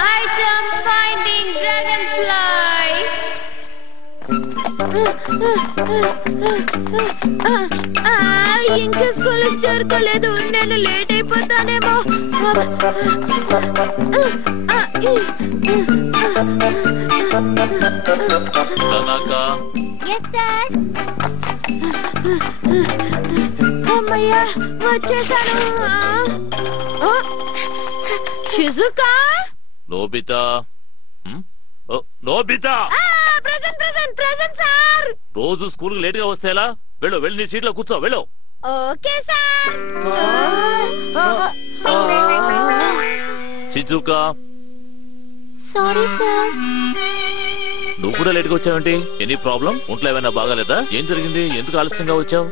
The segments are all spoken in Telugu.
Item finding dragonfly. ఇంకా స్కూల్ జరగలేదు, నేను లేట్ అయిపోతానేమో. అమ్మయ్యా వచ్చేసాను. Shizuka, Nobita, Nobita, present sir. రోజు స్కూల్ లేట్ గా వస్తే ఎలా? వెళ్ళు, వెళ్ళి నీ సీట్లో కూర్చో, వెళ్ళు. Okay sir. Shizuka, sorry sir. నువ్వు కూడా లేట్ గా వచ్చావేంటి? Any problem? ఒంట్లో ఏమైనా బాగాలేదా? ఏం జరిగింది? ఎందుకు ఆలస్యంగా వచ్చావు?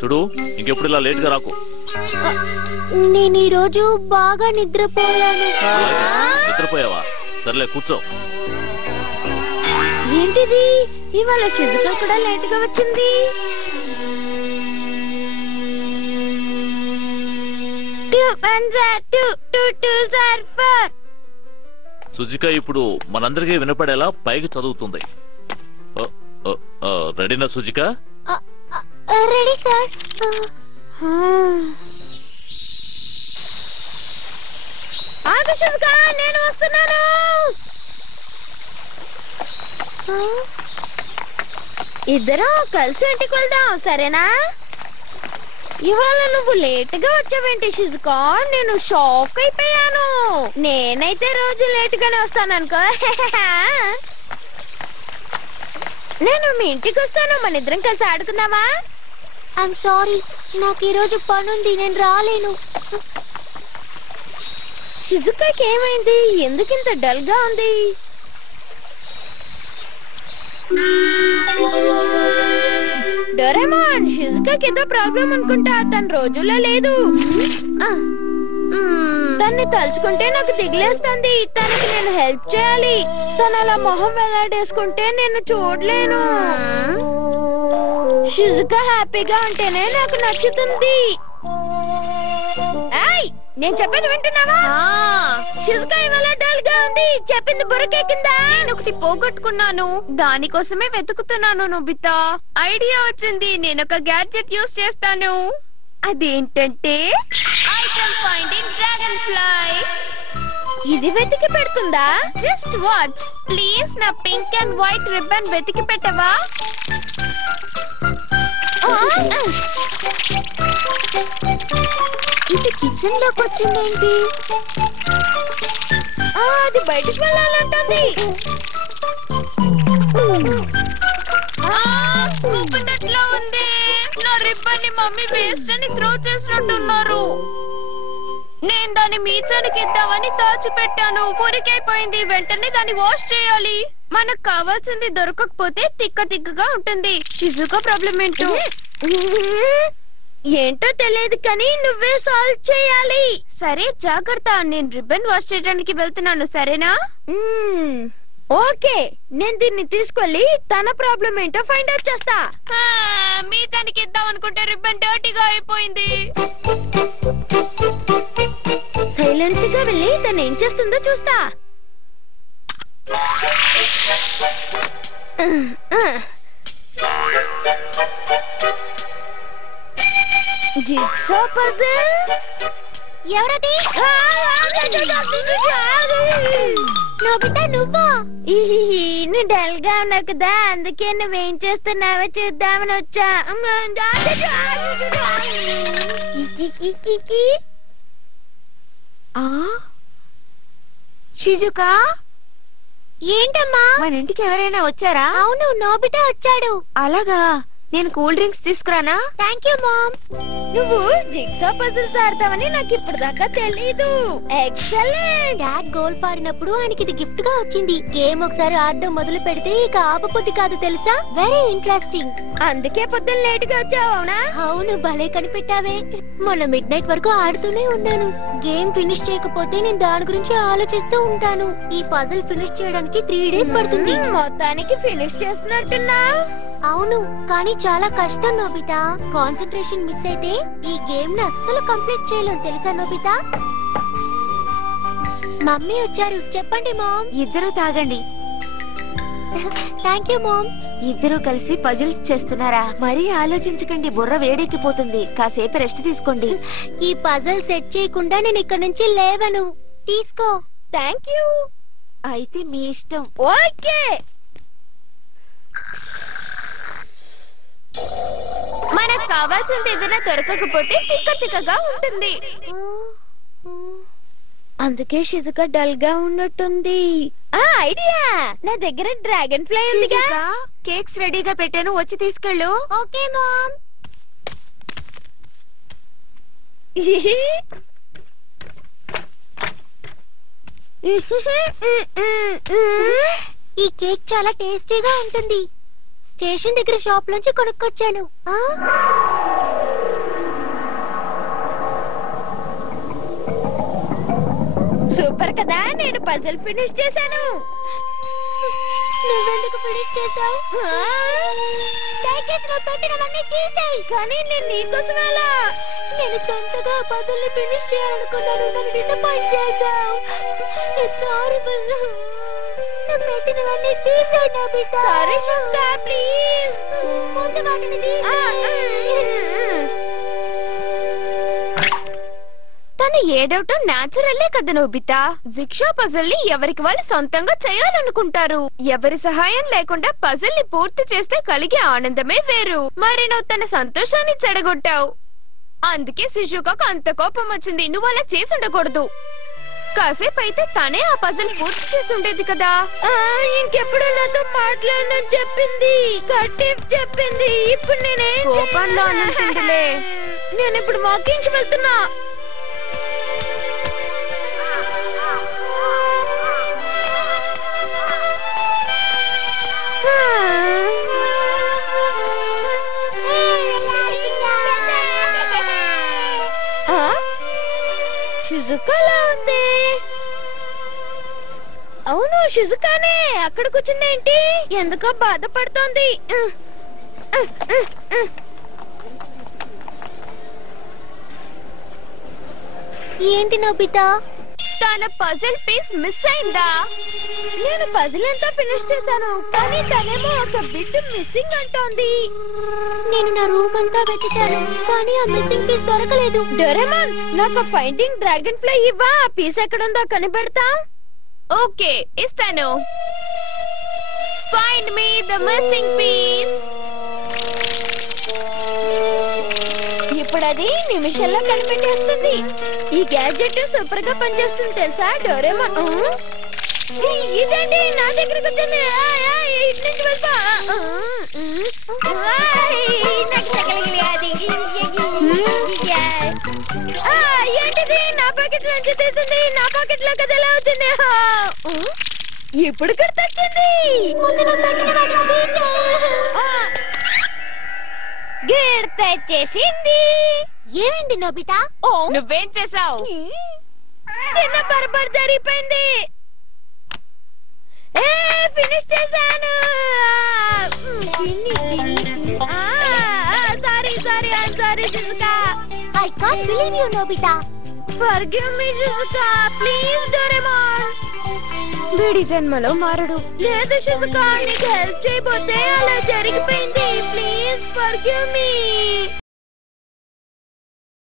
చూడు, ఇంకెప్పుడు ఇలా లేట్ గా రాకు. నేను ఈ రోజు బాగా నిద్రపోయాను. నిద్రపోయావా? సర్లే కూర్చో. ఏంటిది, ఇవాళ షిజుకా కూడా లేట్ గా వచ్చింది. సుజిక ఇప్పుడు మనందరికీ వినపడేలా పైకి చదువుతుంది. రెడీనా సుజిక? Ready sir. ఆగు షిజుకా, నేను వస్తున్నాను. ఇద్దరం కలిసి ఇంటికి వెళ్దాం, సరేనా? ఇవాళ నువ్వు లేట్ గా వచ్చావేంటి షిజుకా? నేను షాక్ అయిపోయాను. నేనైతే రోజు లేట్ గానే వస్తాననుకో. నేను మీ ఇంటికి వస్తాను, మన ఇద్దరం కలిసి ఆడుకుందామా? ఐఎమ్ సారీ, నాకు ఈరోజు పనుంది, నేను రాలేను. షిజుకాకి ఏమైంది? ఎందుకింత డల్ గా ఉంది? డోరేమాన్, షిజుకాకి ఏదో ప్రాబ్లం అనుకుంటా, తన రోజుల్లో లేదు. తన్ని తలుచుకుంటే నాకు దిగులేస్తుంది. తనకి నేను హెల్ప్ చేయాలి. తను అలా మొహం వెళ్లాడేసుకుంటే నేను చూడలేను. షిజుకా హ్యాపీగా ఉంటేనే నాకు నచ్చుతుంది. నేను చెప్పేది వింటున్నావా? షిజుకా ఇవాళ డల్ గా ఉంది. చెప్పింది బుర్రకెక్కిందా? నేను ఒకటి పోగొట్టుకున్నాను, దానికోసమే వెతుకుతున్నాను. నోబితా, ఐడియా వచ్చింది. నేను ఒక గ్యాడ్జెట్ యూజ్ చేస్తాను. అదేంటంటే ఐటమ్ ఫైండింగ్ డ్రాగన్ ఫ్లై. ఇది వెతికి పెడుతుందా? Just watch please. నా పింక్ అండ్ వైట్ రిబ్బన్ వెతికి పెట్టవా? ఇది కిచెన్ లోకి వచ్చిందేంటి? అది బయటికి వెళ్ళాలంటుంది. కుప్పదట్లో ఉంది. నా రిబ్బన్ ని మమ్మీ వేస్ట్ అని త్రో చేసినట్టున్నారు. నేను దాన్ని మీచానికి ఇద్దామని దాచిపెట్టాను. మురికైపోయింది. వెంటనే దాన్ని వాష్ చేయాలి. మనకు కావాల్సింది దొరకకపోతే తిక్కగా ఉంటుంది. షిజుకా ప్రాబ్లం ఏంటో ఏంటో తెలియదు, కానీ నువ్వే సాల్వ్ చేయాలి. సరే, జాగ్రత్త. నేను రిబ్బన్ వాష్ చేయడానికి వెళ్తున్నాను, సరేనా? ఓకే, నేను దీన్ని తీసుకెళ్లి తన ప్రాబ్లం ఏంటో ఫైండ్ అవుట్ చేస్తా. మీ దానికి ఇద్దాం అనుకుంటే రిబ్బన్ డర్టీగా అయిపోయింది. సైలెంట్ గా వెళ్ళి తను ఏం చేస్తుందో చూస్తా. Jigsaw puzzle. ఎవరది? నోబితా, నువ్వా? నువ్వు డల్ గా ఉన్నావు కదా, అందుకే నువ్వేం చేస్తున్నావో చూద్దామని వచ్చా. షిజుకా, ఏంటమ్మా? మన ఇంటికి ఎవరైనా వచ్చారా? అవును, నోబితా వచ్చాడు. అలాగా, నేను కూల్ డ్రింక్స్ తీసుకురానా? Thank you ma'am. నువ్వు జిగ్సా పజిల్స్ ఆడతావని నాకు ఇప్పటిదాకా తెలీదు. ఎక్సలెంట్. డాడ్ గోల్ఫ్ ఆడినప్పుడు ఆయనకి ఇది గిఫ్ట్ గా వచ్చింది. గేమ్ ఒకసారి ఆడడం మొదలు పెడితే ఇక ఆపబుద్ధి కాదు తెలుసా. Very interesting. అందుకే పొద్దున్న లేట్ గా వచ్చావు, అవునా? అవును, భలే కనిపెట్టావే. మొన్న మిడ్ నైట్ వరకు ఆడుతూనే ఉన్నాను. గేమ్ ఫినిష్ చేయకపోతే నేను దాని గురించి ఆలోచిస్తూ ఉంటాను. ఈ పజిల్ ఫినిష్ చేయడానికి 3 days పడుతుంది. మొత్తానికి ఫినిష్ చేస్తున్నట్టున్నా? అవును, కానీ చాలా కష్టం నోబితా. కాన్సంట్రేషన్ మిస్ అయితే ఈ గేమ్ ని అస్సలు కంప్లీట్ చేయలేం తెలుసా నోబితా. మమ్మీ వచ్చారు, చెప్పండి మామ్. ఇద్దరు తాగండి. Thank you ma'am. ఇద్దరు కలిసి పజిల్స్ చేస్తున్నారా? మరీ ఆలోచించకండి, బుర్ర వేడెక్కిపోతుంది. కాసేపు రెస్ట్ తీసుకోండి. ఈ పజిల్ సెట్ చేయకుండా నేను ఇక్కడ నుంచి లేవను. తీసుకో. Thank you. అయితే మీ ఇష్టం. ఓకే. మనకు కావాల్సింది ఏదైనా దొరకకపోతే తిక్కగా ఉంటుంది. అందుకే షిజుక డల్ గా ఉన్నట్టుంది. ఐడియా, నా దగ్గర డ్రాగన్ ఫ్లై ఉందిగా. కేక్స్ రెడీగా పెట్టాను, వచ్చి తీసుకెళ్ళు. Okay ma'am. ఈ కేక్ చాలా టేస్టీగా ఉంటుంది. స్టేషన్ దగ్గర షాప్ నుంచి కొనుక్కొచ్చాను. సూపర్ కదా, నేను పజిల్ ఫినిష్ చేశాను. నువ్వెందుకు ఫినిష్ చేశావు? పెట్టినవన్నీ తీసాయి. కానీ నేను నీకోసం అలా, నేను సొంతగా పజిల్ ఫినిష్ చేయాలనుకున్నాను. నన్ను డిసప్పాయింట్ చేశావు. It's horrible. నువ్వు పెట్టినవన్నీ తీసాయి నా బిడ్డ. సారీ షుస్కా, ప్లీజ్ ముందు వాటిని తీసేయ్. తను ఏడవటం న్యాచురల్లే కదా నోబితా. జిగ్జా పజిల్ ని ఎవరికి వాళ్ళు సొంతంగా చేయాలనుకుంటారు. ఎవరి సహాయం లేకుండా పజిల్ ని పూర్తి చేస్తే కలిగే ఆనందమే వేరు. మరి నువ్వు తన సంతోషాన్ని చెడగొట్టావు. అందుకే శిశుకాకు అంత కోపం వచ్చింది. నువ్వు అలా చేసి ఉండకూడదు. కాసేపు అయితే తనే ఆ పజిల్ పూర్తి చేసి ఉండేది కదా. ఇంకెప్పుడు నాతో మాట్లాడనని చెప్పింది, చెప్పింది. ఇప్పుడు నేనే కోపంలో అన్నట్టుందిలే. నేను ఇప్పుడు వాకింగ్ కి వెళ్తున్నా. షిజుకాలా ఉంది. అవును, షిజుకానే. అక్కడ కూర్చుందేంటి? ఎందుకో బాధపడుతోంది. ఏంటి నోబితా? తన పజిల్ పీస్ మిస్ అయిందా? నేను పజిల్ అంతా ఫినిష్ చేశాను, కానీ తనేమో ఒక బిట్ మిస్సింగ్ అంటోంది. నేను నా రూమ్ అంతా వెతికాను, కానీ ఆ మిస్సింగ్ పీస్ దొరకలేదు. డోరేమాన్, నాకు ఫైండింగ్ డ్రాగన్ ఫ్లై ఇవ్వా. ఆ పీస్ ఎక్కడుందో కనిపెడతా. ఓకే, ఇస్తాను. Find me the missing piece. ఇప్పుడు అది నిమిషంలో కనిపెట్టేస్తుంది. ఈ గ్యాడ్జెట్ సూపర్ గా పనిచేస్తుంది తెలుసా డోరేమాన్. ఇదండి నా దగ్గరకు వచ్చింది. ఇటు నుంచి వెళ్ళిపో. ఏంటిది? నా పాకెట్ నుంచి తీసింది. నా పాకెట్ లో కదా ఎలా అవుతుంది? ఇప్పుడు గుర్తొచ్చింది. గుర్తొచ్చేసింది. ఏమైంది నోబితా? నువ్వేం చేసావు? చిన్న పొరపాటు జరిగిపోయింది. ఫినిష్ చేశాను. Sorry Shizuka. I can't believe you Nobita. Forgive me Shizuka, please Doraemon. వీడి జన్మలో మారడు. లేదు షిజుకా, నీకు హెల్ప్ చేయబోతే అలా జరిగిపోయింది. Please forgive me.